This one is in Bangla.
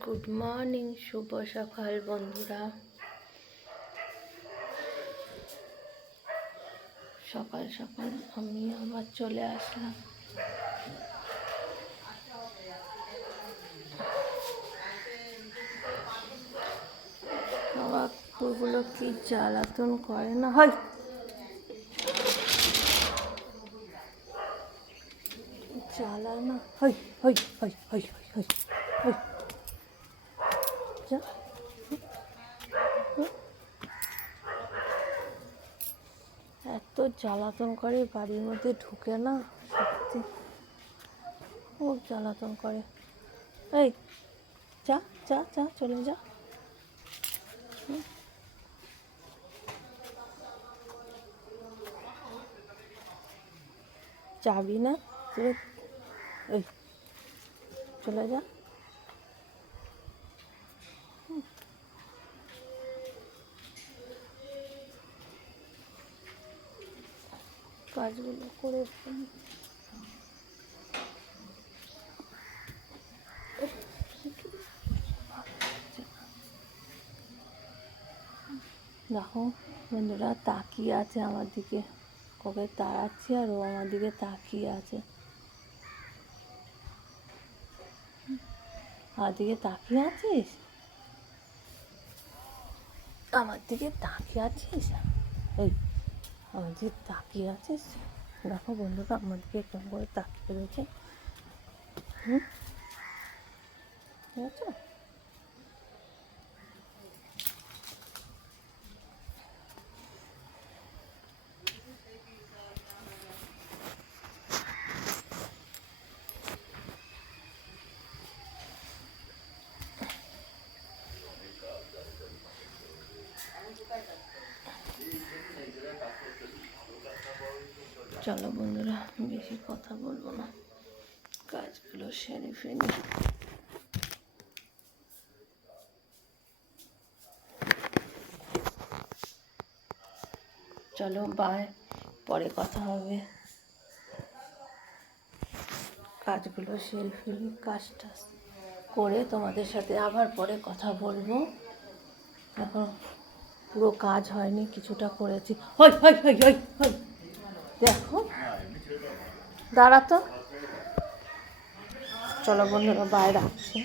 গুড মর্নিং, শুভ সকাল বন্ধুরা। সকাল সকাল আমি আবার চলে আসলাম। বাবা কুকুরগুলো কি জ্বালাতন করে না, হয় জ্বালা না, হয় হয় হয় হয় হয় হয় যা। এত জ্বালাতন করে, বাড়ির মধ্যে ঢুকে না, সত্যি খুব জ্বালাতন করে। এই যা যা যা, চলে যা। যাবি না তুই? এই চলে যা। কাজগুলো করে ফেলি। দেখো বন্ধুরা, তাকিয়ে আছে আমার দিকে, কবে তাড়াচ্ছি আর ও আমার দিকে তাকিয়ে আছে। আমার দিকে তাকিয়ে আছিস, আমার দিকে তাকিয়ে আছিস, এই আমার দিকে তাকিয়ে আছিস। দেখো বন্ধুরা, আমার দিকে কেমন করে তাকিয়ে রয়েছে। ঠিক আছে, চলো বন্ধুরা, বেশি কথা বলবো না, কাজগুলো সেরে ফেলি। চলো বাই, পরে কথা হবে। কাজগুলো সেরে ফেলি, কাজটা করে তোমাদের সাথে আবার পরে কথা বলবো। এখন পুরো কাজ হয়নি, কিছুটা করেছি। হই হই হই হই হই, দেখো দাঁড়া তো। চলো বন্ধুরা, বাই, রাখছি।